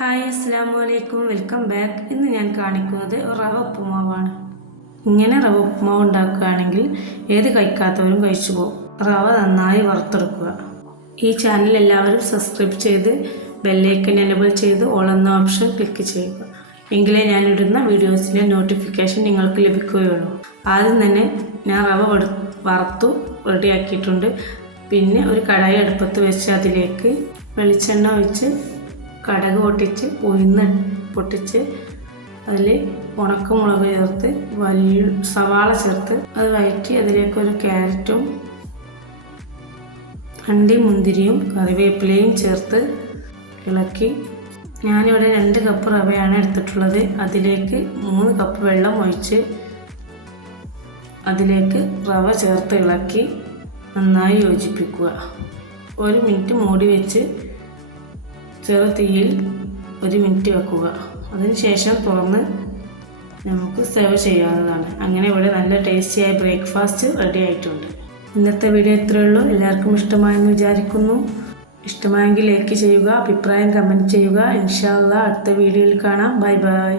Hi അസ്സാം വലൈക്കും welcome back. ഇന്ന് ഞാൻ കാണിക്കുന്നത് റവ ഉപ്പുമാവാണ്. ഇങ്ങനെ റവ ഉപ്പുമാവ് ഉണ്ടാക്കുകയാണെങ്കിൽ ഏത് കഴിക്കാത്തവരും കഴിച്ചു പോകും. റവ നന്നായി വറുത്തെടുക്കുക. ഈ ചാനൽ എല്ലാവരും സബ്സ്ക്രൈബ് ചെയ്ത് ബെല്ലൈക്കൻ എനബിൾ ചെയ്ത് ഓളെന്ന ഓപ്ഷൻ ക്ലിക്ക് ചെയ്യുക. എങ്കിലേ ഞാൻ ഇടുന്ന വീഡിയോസിന്റെ നോട്ടിഫിക്കേഷൻ നിങ്ങൾക്ക് ലഭിക്കുകയുള്ളൂ. ആദ്യം തന്നെ ഞാൻ റവ വറുത്തു റെഡിയാക്കിയിട്ടുണ്ട്. പിന്നെ ഒരു കടായി അടുപ്പത്ത് വെച്ച് അതിലേക്ക് വെളിച്ചെണ്ണ ഒഴിച്ച് കടക് പൊട്ടിച്ച് ഉഴുന്ന് പൊട്ടിച്ച് അതിൽ ഉണക്കമുളക് ചേർത്ത് വലിയ സവാള ചേർത്ത് അത് വഴറ്റി അതിലേക്ക് ഒരു ക്യാരറ്റും അണ്ടി മുന്തിരിയും കറിവേപ്പിലയും ചേർത്ത് ഇളക്കി. ഞാനിവിടെ രണ്ട് കപ്പ് റവയാണ് എടുത്തിട്ടുള്ളത്. അതിലേക്ക് മൂന്ന് കപ്പ് വെള്ളം ഒഴിച്ച് അതിലേക്ക് റവ ചേർത്ത് ഇളക്കി നന്നായി യോജിപ്പിക്കുക. ഒരു മിനിറ്റ് മൂടി വെച്ച് ചെറു തീയിൽ ഒരു മിനിറ്റ് വെക്കുക. അതിനുശേഷം തുറന്ന് നമുക്ക് സെർവ് ചെയ്യാവുന്നതാണ്. അങ്ങനെ ഇവിടെ നല്ല ടേസ്റ്റിയായ ബ്രേക്ക്ഫാസ്റ്റ് റെഡി ആയിട്ടുണ്ട്. ഇന്നത്തെ വീഡിയോ ഇത്രയേ ഉള്ളൂ. എല്ലാവർക്കും ഇഷ്ടമായെന്ന് വിചാരിക്കുന്നു. ഇഷ്ടമായെങ്കിൽ ലൈക്ക് ചെയ്യുക അഭിപ്രായം കമന്റ് ചെയ്യുക. ഇൻഷാല്ല അടുത്ത വീഡിയോയിൽ കാണാം. Bye bye